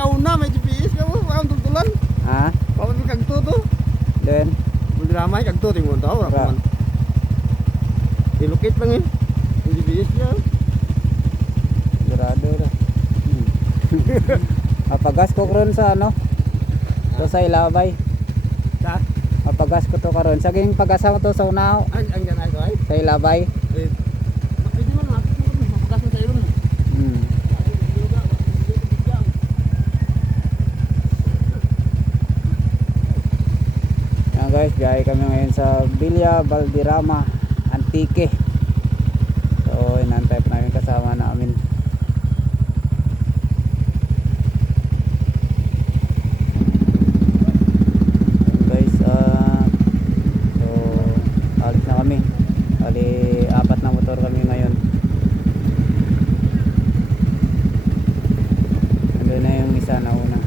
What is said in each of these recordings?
ikaw na may GPS ka mo, ang tutulan. Ha? Pawag mo kagto to. Then, Muli ramay kagto tingon tao ra Ra. man. Ilokit lang yung GPS niya. sigurado ra. Mapagas ko karon sa ano? To sa ilabay. Sa Mapagas ko to karon. Saging pagasa ko to sa unaw ang ganay ko ay. sa ilabay. Eh, pwede man mapagas na sa ilong. Hmm. Yan guys, biyahe kami ngayon sa Villa Valderrama Antique. So, inantay pa namin kasama namin. Guys, so alis na kami. Bali, 4 na motor kami ngayon. Nandun na yung isa na una.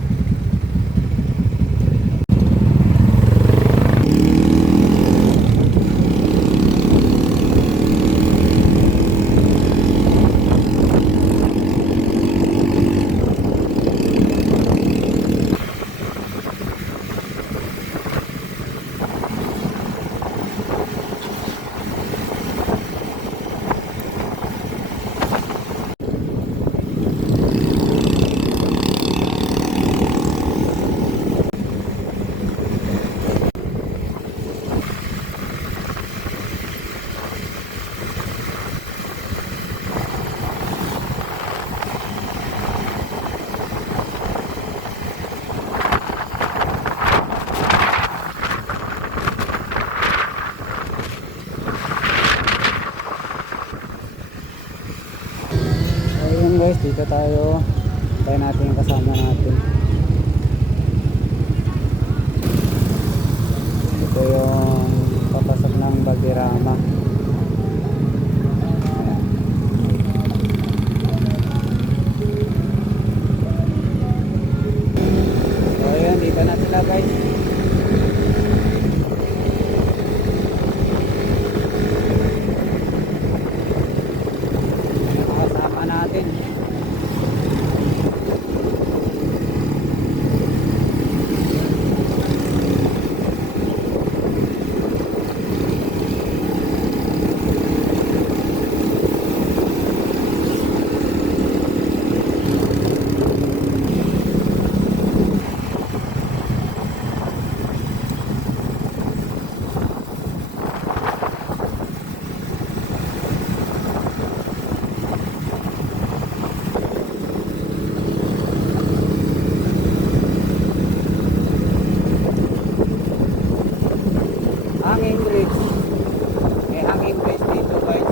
Ayun guys, dito tayo. Tayo natin yung kasama natin. Ito yung papasok ng Valderrama. So ayun, dito na sila guys. Ayan yung kasama natin. Hanging bridge. May hanging bridge dito guys.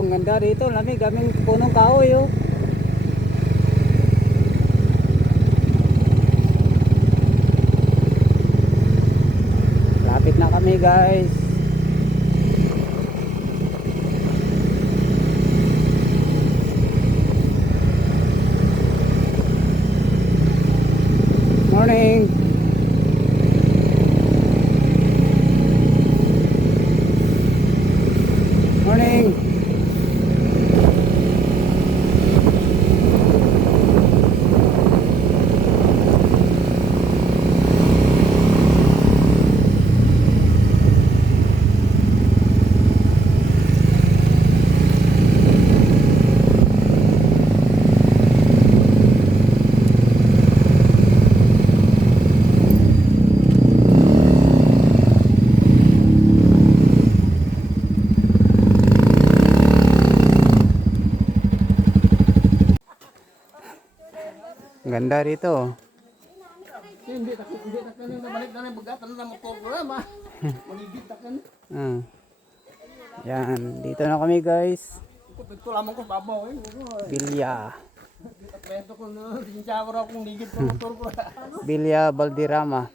Ang ganda dito, lamig, kaming punong kahoy oh. Lapit na kami guys. Ganda rito. Hindi takan yung nabalik na ng bagatan na motor ko na ba? Maligid takan. Yan, dito na kami guys. Ito lamang ko babaw eh. Bilya. Kwento ko na, sinsawa raw kung ligid ko motor ko. Bilya Balderrama.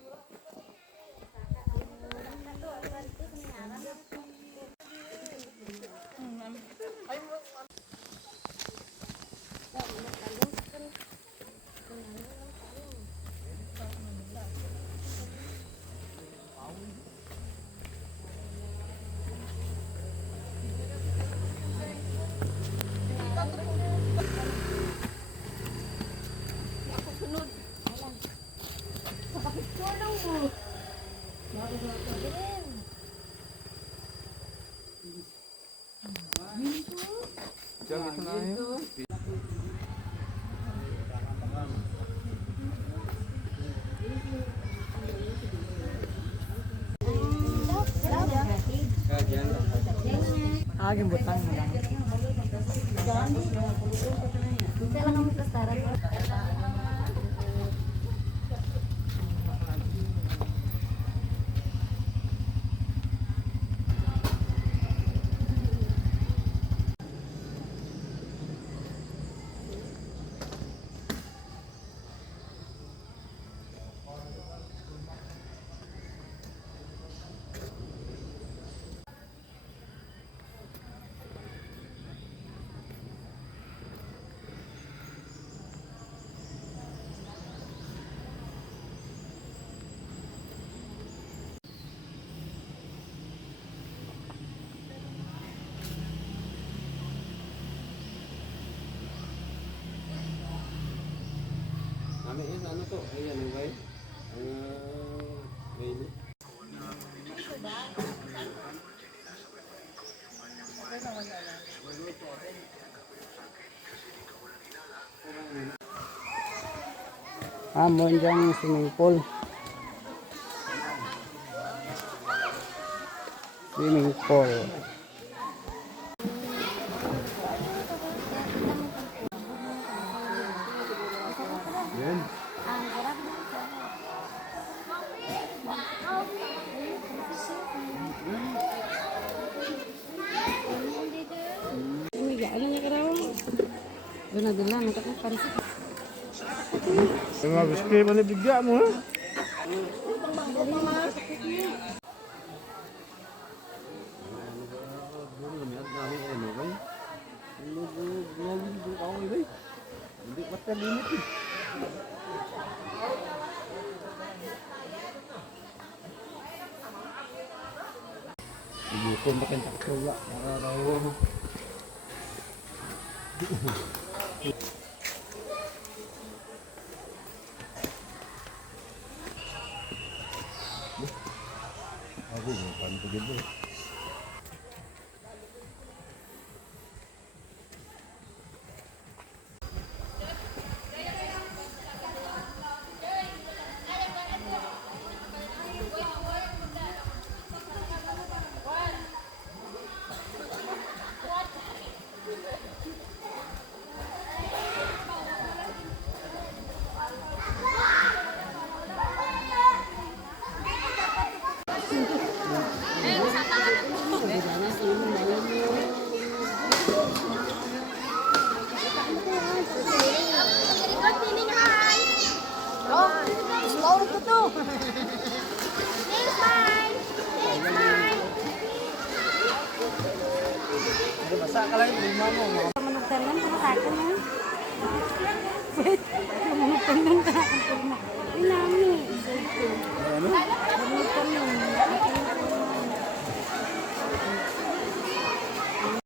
Aging butang mo lang. Kailangan mo plastaran. Ano to? Ayan yung guys. Baby. Mo dyan swimming pool. Swimming pool. Yan. Ano niya karaw? Doon na nakakaparis. Mga biskay mo bigya mo ha? Hindi pa limit eh. Ibukom pa kang taktuwa. Nakaraw. Ako, paano ko dito? Basa ka lang, lima mo. Manugtanan ko sa akin na. Wait, manugtanan ka. Inami. Ano?